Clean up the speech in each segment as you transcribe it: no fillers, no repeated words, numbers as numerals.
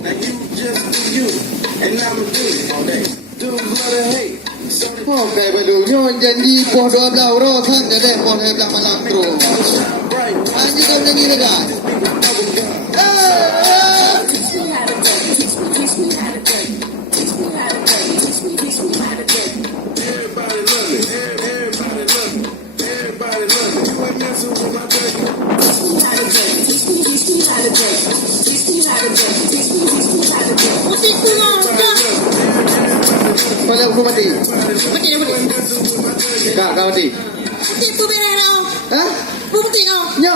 Now you just do you, and I'ma do it all day. Do love to hate. Okay, badunya janji poh 12 ro kan deh poh 12 malam terus. Anjing kau nyanyi dekat. Kau aku mati. Mati dah mati. Kak kau mati. Mati tu beres dah. Hah? Mati kau. Nyo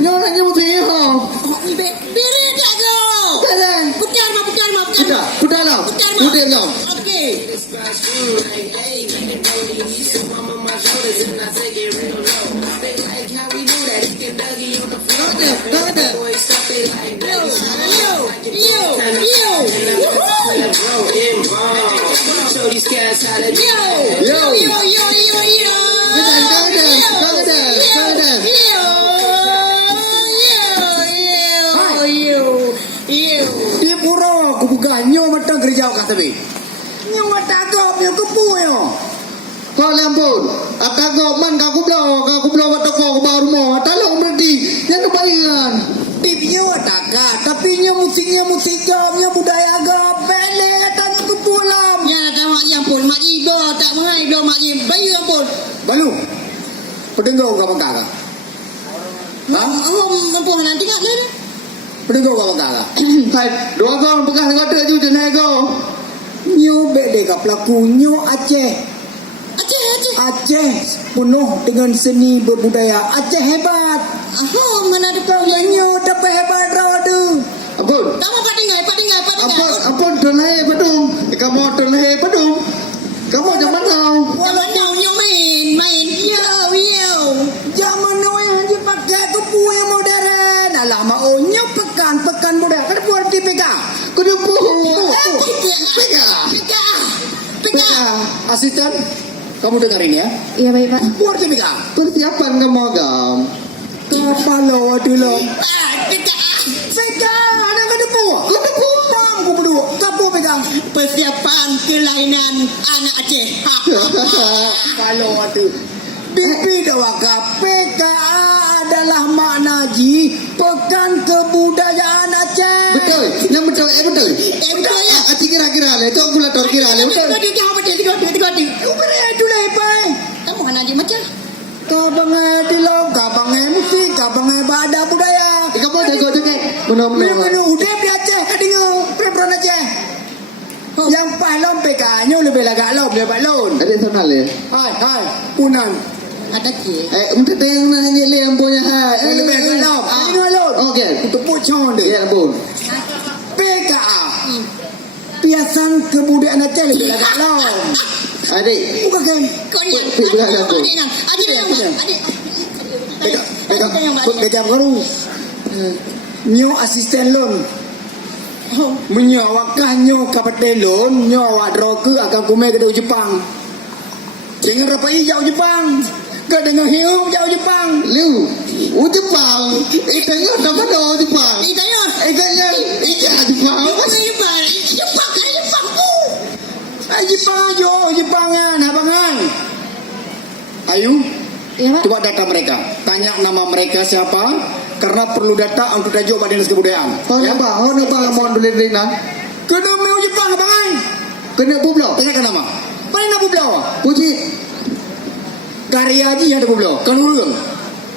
nak nyo mati ho. Beres dah kau. Dah. Putar. Putar lah. Putar nyo. Okey. Dah ada. Yo. Di pura aku buka nyo mata kerja kata be. Nyo mata kau nyo kepu yo. Kau lampun. Kagok man kaku blau watak kau baru mau. Talong berdi. Yang kebalingan. Tipnya wataka, tapi nyo musiknya musik jam, nyo budaya agak bele tanya kepu lam. Ya tamak yang pun mak ido tak mengai do mak im bayu pun. Balu. Pendengar kau kakak. Mampu nanti kat dia. Pendengar kau kakak. Hai, dua kau pegang kata je jenai kau. Nyo bede ka pelaku nyo Aceh. Aceh penuh dengan seni berbudaya. Aceh hebat. Mana ada kau yang Nyo dapat hebat raw tu. Ampun. tak mau patingai. Ampun terlahir pedung. Kamu terlahir pedung. Kamu zaman now. Kalau nyo main. Yo. Zaman now yang dia pakai kepu yang modern. Alamak nyo pekan modern. Kan buat di peka. Kedupu. Peka. Asisten, kamu dengar ini ya? Iya baik pak. Buat di peka. Persiapan kamu agam. Kepala dulu. Peka. Peka, ada kedepu. Bang, aku berdua. Kapu pegang. Persiapan kelainan anak Aceh. Kalau waktu Bibi dawaka PKA adalah makna ji pekan kebudayaan Aceh. Betul. Yang betul. Betul ya. Aci kira-kira le. Tok gulator kira le. Betul. Tiga. Uberi itu lah pai. Kamu kan adik macam. Kabang dilau, kabang musik, kabang badak budaya. Kamu jago cekek. Belum. Menu udah di Aceh, kadingo prebron Aceh. Yang palom PKA-nya lebih lagak lom, lebih balon. Ada sana le. Hai, punan. Ada ke? Untuk tengok nak nyanyi le yang punya hai. Lebih lagak lom. Kadingo lom. Okey. Untuk pucong dia. Ya ampun. PKA. Piasan kebudayaan Aceh lebih lagak lom. Adik. Bukan kan? Kau ni. Adik. Kejam baru. Nyo asisten loan. Menyawakah nyo kapate loan, nyo awak droke akan kumai ke Jepang. Dengan rapa hijau Jepang. Ke dengan hiu jauh Jepang. Liu. Jepang. Tengok nama dah Jepang. Kanya Jepang. Jepang abangan. Ayu. Ya pak. Coba data mereka. Tanya nama mereka siapa. Karena perlu data untuk tajuk pada dinas kebudayaan. Ya pak. Hau nak mohon boleh nak. Kena mau Jepang abangan. Kena publo. Tanyakan nama. Mana nak pulau? Puji. Karya aja ada pulau. Kan urung.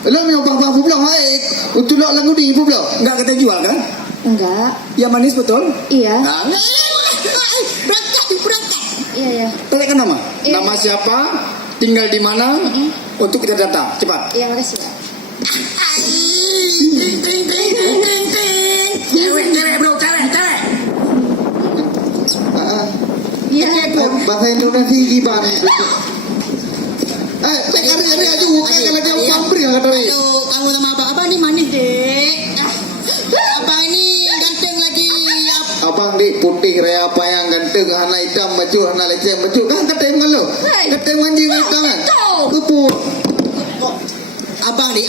Lo mau bang publo hai. Untuk lo lagu di publo. Enggak kita jual kan? Enggak. Yang manis betul? Iya. Nah, Berangkat. Iya. tanyakan nama. Iya. Nama siapa? Tinggal di mana? Untuk kita data. Cepat. Iya makasih pak. Cewek bro, cewek. Iya. Bahasa Indonesia gimana? Cari aja bukan kalau dia pambri kata dia. Aduh, kamu sama abang ni manis dek. Abang ini ganteng lagi. Abang dik putih raya apa yang ganteng hana hitam baju hana leceh baju kan keteng lo. Keteng anjing hitam kan. Keput. Abang ni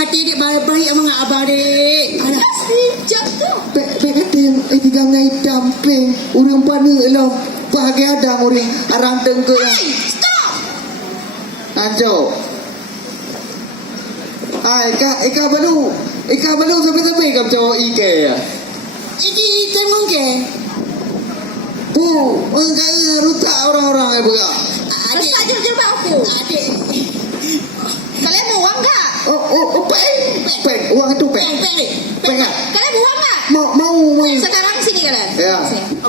hati dia baik-baik sama abang dek. Cak tu. Pek kating tiga ngai damping urang pani lo. Bahagia ada orang arang tengke. Stop. Anjo. Ika balu sampai kau cowok ike ya. Ini tengok ke? Enggak rutak orang-orang yang buka. Adik aja coba aku. Adik. Kalian mau uang tak? Peng, uang itu peng. Peng tak? Kalian mau uang tak? Mau. Sekarang sini kalian. Ya.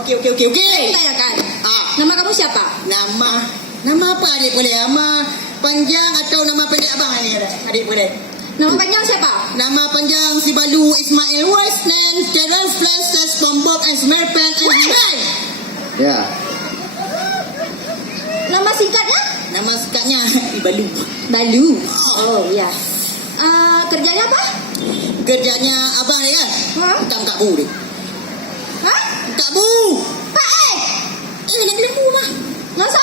Okey. Saya tanyakan. Nama kamu siapa? Nama apa adik boleh? Nama panjang atau nama pendek abang adik boleh? Nama panjang siapa? Nama panjang si Balu Ismail Wasnan Terence Francis Bombok and Smerpen and Smerpen. Ya. Nama singkatnya? Nama singkatnya Balu. Balu. Oh ya. Kerjanya apa? Kerjanya abang ni kan? Ha? Kak Bu dia. Hah? Kak Bu. Pak Nak beli Bu mah. Masa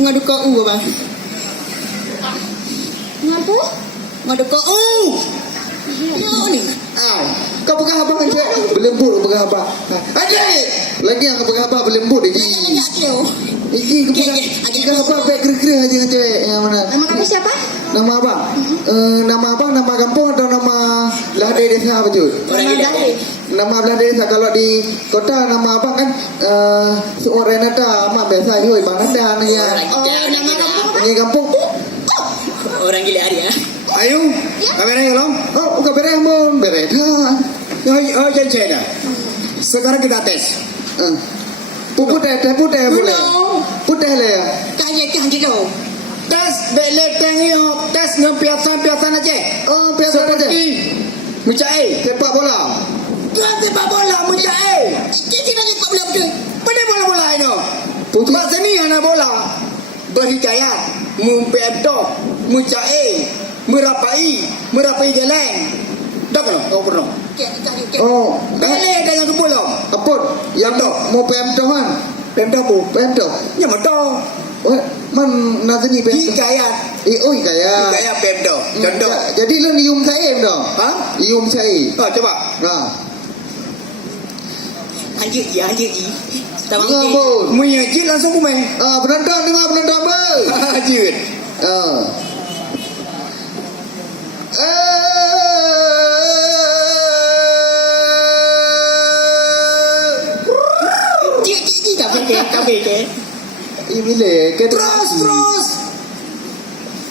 Ngadu kau abang. Ngapu? Ngadu kau. Ya ni. Kau pegang abang aja. Berlembut pegang abang. Adik. Lagi yang kau pegang abang berlembut Ya lagi. kau. Iki kau pegang abang baik kira-kira aja cewek yang mana? Nama kamu siapa? Nama abang? Nama abang, nama kampung atau nama lahir desa apa tu? Orang gila. Nama belah desa kalau di kota nama abang kan seorang Renata amat biasa yoi bang Nanda ni ya. Nama kamu apa? Ini kampung. Orang gila dia. Ayo, kamera yang long. Oh, bukan beres mon, beres dah. Oh, jangan. Sekarang kita tes. Putih boleh. Putih le ya. Kaya kan gitu. Tes belek tengok, tes ngepiasan aja. Oh, biasa aja. Seperti mencai. Sepak bola. Tuan sepak bola mencai. Kita nak ikut bola betul. Pada bola-bola itu. Putih. Bahasa ni anak bola. Berhikayat, mempedok, mencai, merapai geleng. Dah kan? Kau pernah? Oh, Belek dah yang kepala. apa? Yang mau PM doang. Pemda bu. PM doh. Ya betul. Oh, man nanti ni PM. Hikayat. Hikayat. Hikayat pemda. Contoh. Jadi lo nium saya dong. Ha? Nium saya. Coba. Nah. Anjir ya. Tawang Dengar ke. pun. Menyajit langsung kumai. Penonton dengar penonton ber. Hajit. Cik tak boleh ke. Ini ke Terus.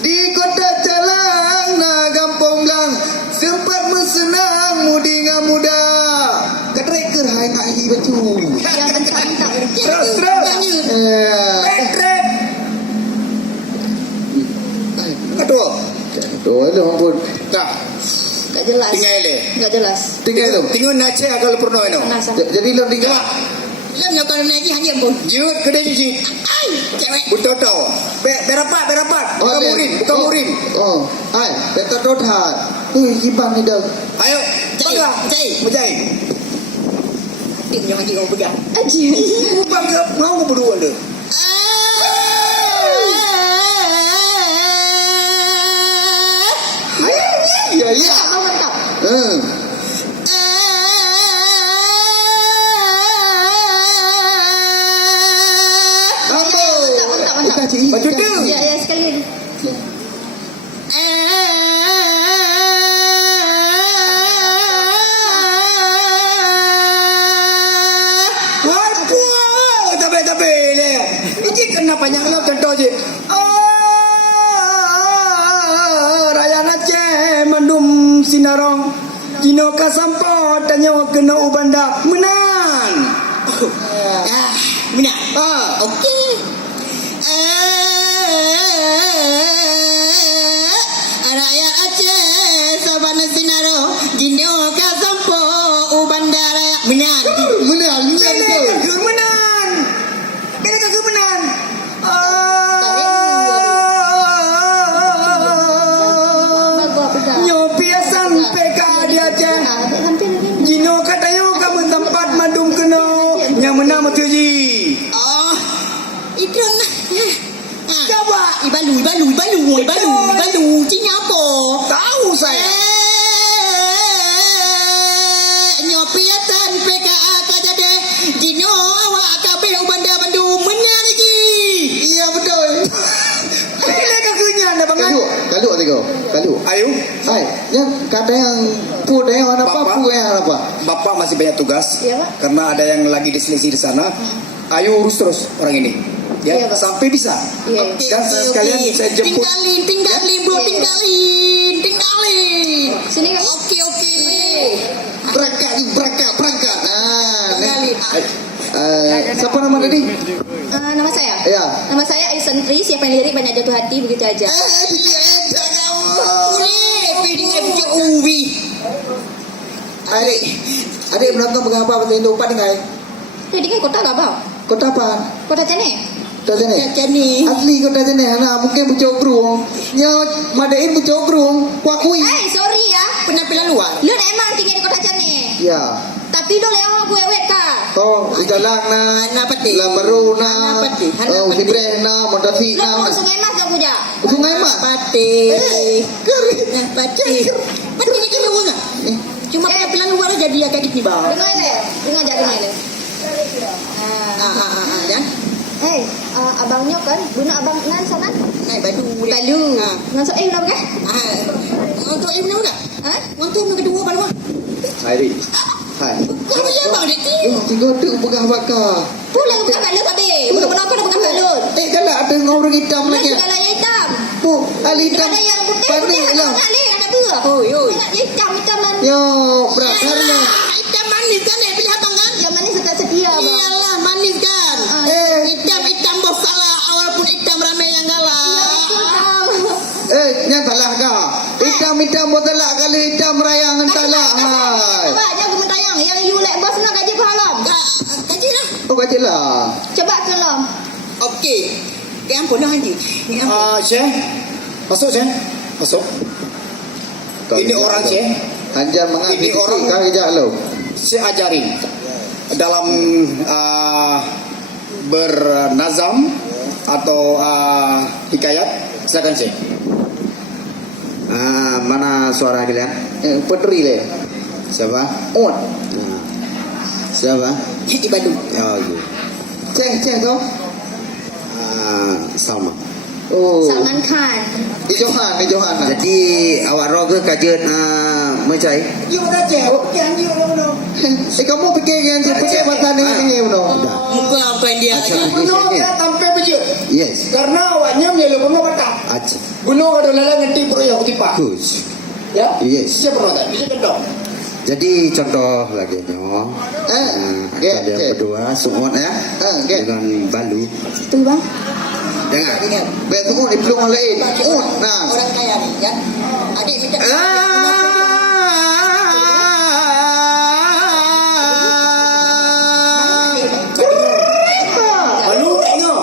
di kota Calang na Kampung Blang sempat bersenang mudinga muda. Ketreker hai nak hi betul. Yang mencantang. Terus. Petret. Kedua. Doa lo ampun. Tak. Gak jelas. Tinggal le. Gak jelas. Tinggal lo. Tinggal nace agak pernah ino. Nasa. Jadi lo tinggal. Lem nak kau nak lagi hanya pun. Jut kedai cuci. Ai, cewek. Betul. Berapat. Bukan murim. Oh, hai, betul dotat. Ibang ni dah. Ayo. Bangga. Menjai. Ting jangan kau pegang. Aji. Bangga. Mau berdua le. Ya. Mantap. Mantap. Baju tu. Ya, sekali lagi. Tapi le. Ini kena panjang lo contoh je. Raya Aceh mendum sinarong. Kino kasampo tanya kena ubanda menan. Benar. Okey. Rakyat Aceh sabana sinaro jinyo ka sampo ubandara benar. Menang Bela menan. Bela ke menan. Nyo piasan PK di Aceh. Jino katayo kamu tempat madum kena yang menang matuji. Itu lah. Coba. Ibalu. Cinya apa? Tahu saya. piatan PKA kajade Dino awak kabeh ubanda bandu menyanyi. Iya betul. Ini kakunya anda bangan. Kalu tiga. Kalu. Ayo, Hai, yang kata yang pu yang apa Bapak. pu yang apa? Bapak masih banyak tugas. Iya, Pak. Karena ada yang lagi diseleksi di sana. Ayo urus terus orang ini. Ya, Iya, Pak. sampai bisa. Iya. Dan sekalian saya jemput. Tinggalin bro, tinggalin. Sini kan. Oke. Berangkat. Nah, Tinggalin. siapa nama tadi? Nama saya? Ya. Nama saya Ayu Sentri. Siapa yang lirik banyak jatuh hati, begitu aja. Boleh, feeding episode ubi. Adik menonton mengapa betul itu umpan dengan Jadi kan kota gak bau? kota apa? Kota Cene? Kota sini. Macam ni. Asli kota sini. Nah, mungkin bucok gerung. Nya madain bucok gerung. Kuakui. Sorry ya. Penampilan luar. Lu emang tinggal di kota Cene. Ya. Tapi dole awak gue wet kah? Oh, ikalang na. Anak peti. Lambaru na. Anak peti. Oh, Gibreh na. Mondasi Lu na. mau Sungai Mas gak puja? Sungai mah. Pati. Kering. Pati. Pati ni kena bunga. Cuma penampilan luar aja dia kayak gini bang. Dengar le. Dengar aja dengar le. Dan Abangnya kan, guna abang nan sana? naik badu. Balu. Nan so kenapa kan? Untuk ibu nak? Ha? Untuk yang kedua baru. Hai. Hai. Kau ya bang dia. Tiga tu pegang bakar. Pula bukan balut tadi. Bukan apa bukan balut. Kan ada orang hitam Mana lagi. segala yang hitam. Bu, ali Tidak hitam. ada yang putih. Pani Putih lah. tak boleh ada buah. Oi. Ingat hitam nan. Yo, berakarnya. Hitam manis kan ya pilih abang kan? Yang manis suka setia bang. Iyalah manis kan. Hitam bos salah walaupun hitam ramai yang galak. Yang salah kah? Hitam botalak kali hitam rayang entalak. Hai. Coba jangan mentayang. Yang you like bos nak gaji ke halam. Kaji lah. Oh, bacalah. Coba ke lam. Okey. Ke ampun dah Haji. Ni ampun. Syekh, masuk Syekh, masuk. Ini orang Syekh. Anjar mengaji. Ini orang. Kau kejap lo. Saya ajarin dalam bernazam atau hikayat. Silakan Syekh. Mana suara kalian? Putri le. Siapa? On. Siapa? Ibadu. Oh, iya. Cek tu. Salma. Oh. Salman Khan. Di Johan. Jadi awak roh ke kajian mencai? You dah cek. Kan you dah. Kamu fikir kan seperti bahasa ni benar. Muka dia. Bunuh dia tampil baju. Yes. Karena awaknya menjadi bunuh kata. Acik. Bunuh ada lalang ngerti perut yang kutipa. Kus. Ya? Yes. Siapa pernah tak? Bisa kendok. Jadi contoh lagi nyo. ya, Kalian ya. berdua sungut ya. ya. Dengan balu. Tu bang. Dengar. Ingat. Biar tu di pelung orang lain. Nah. Orang kaya ni kan. Adik minta. Balu tengok.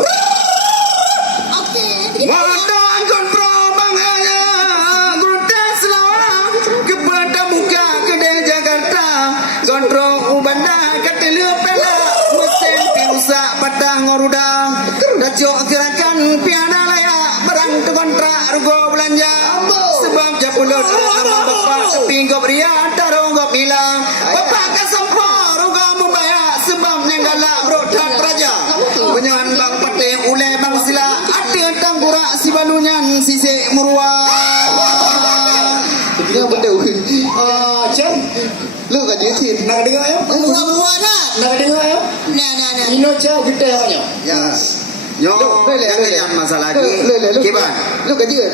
Okey. Wadon kontrol banganya Gurtas lawak kepada muka kedai Jakarta kontrol ubanda katelu pela mesin pirusak patah ngorudang dacok gerakan piana layak barang tu kontrak rugo belanja sebab japulut amal bapak tapi kau beria taruh kau bilang bapak kasempor rugo membayar sebab galak berotak raja penyohan bang patih ulai bang sila ada tanggurak si balunyan sisik muruah. Dia benda. Cik, Lu kan jadi. nak dengar ya? Buah dah. Nak dengar ya? Nah. Ino cah kita hanya. Ya. Yo, jangan masalah lagi. Kiban. Lu kan jadi.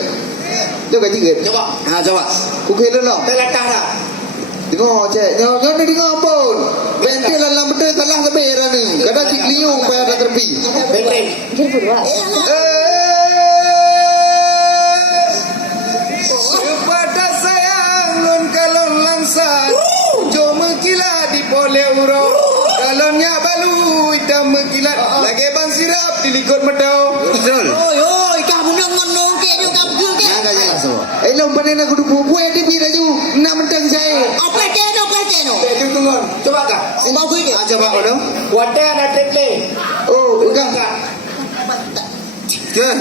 Lu kan jadi. Coba. Ha coba. Okey lu lah. Terletak dah. Dengar cek. Jangan dengar pun. Bentil dalam betul salah lebih ni. Kadang cik liung pada terpi. Benteng. Dia berdua. Kepada sayang nun kalon langsat Jom kilat di pole urok Kalonnya balu hitam kilat Lagi bang sirap di likut medau Betul. Oi, kamu nak ngono ke dia kamu ke? Yang dah jelas semua. Long panen aku dupu buat di pira ju nak mentang saya Apa ke no? Dia tunggu. Coba kak. Mau gue Ha coba kau dong. Wadah ada tetle. Oh Pegang enggak kak. Kan.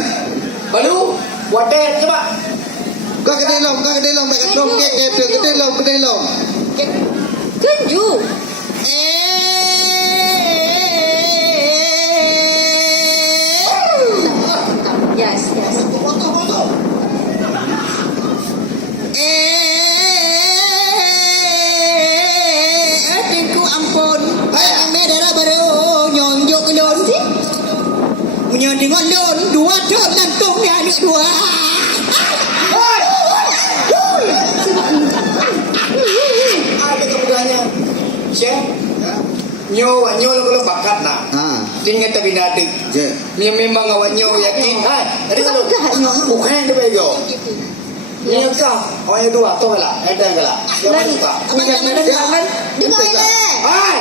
Balu. Wadah coba. Kau kedai long baik long kedai long Tunjuk. Cua. Ada kemudahannya. Syekh. Nyo kalau bakat nak. Ha. Tinggal tapi nak ada. Je. Dia memang awak nyo yakin. Hai. Ada kalau bukan tu bego. Ni kah? Orang yang dua tu lah. Ada lah. Jangan lupa. Dengar ele. Hai.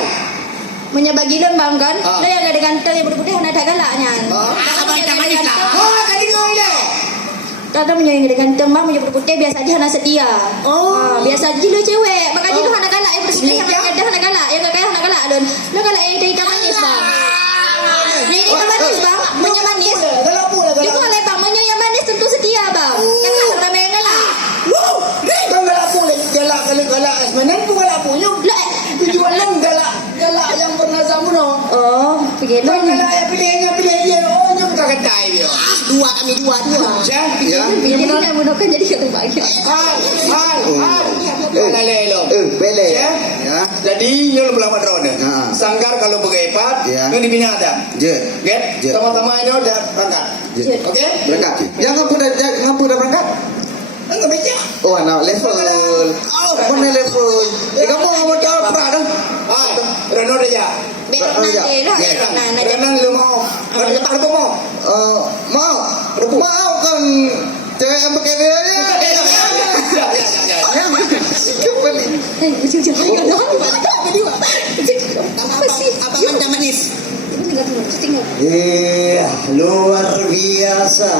Menyabagi lon bang kan. Ah. Dia yang ada ganteng yang putih nak tak galaknya. Abang tak manis lah. Oh, kan dengar ile. Kata punya yang ada ganteng bang punya putih biasa aja anak setia. Oh. Biasa aja lo cewek. Makanya lo anak galak yang putih yang ada anak galak. Yang kaya anak galak don. Lo galak yang dari ikan manis bang. Yang ikan manis bang. Punya manis. Galak pula Dia galak. boleh bang. Punya yang manis tentu setia bang. Kata ramai yang galak. Kau galak pula. Galak kalau galak asmanan pun galak punya. Lah. Jualan galak yang pernah sama no. Oh, begitu. Kau galak yang pilih dia. Oh, nyo tak kedai dia. Dua kami dua. Jangan. Ya. Jadi nak gunakan jadi satu bahagia. Hai. Lele lo. Bele. Ya. Ya. Jadi nyo lo belum drone. Ha. Sanggar kalau begepat, Ya. nyo dibina ada. Je. Get? Je. Tama-tama nyo dah berangkat. Je. Okey? Berangkat. Yang ngapu dah berangkat? Enggak baca. Oh, anak level. Mana level? Kamu mau jawab pernah dah? Hai. Reno dah ya. Berak nanti lah. Reno lu mau. Lepas lu mau. Mau. Mau kan cewek yang pakai dia ya. Kembali. Abang manja manis. Luar biasa.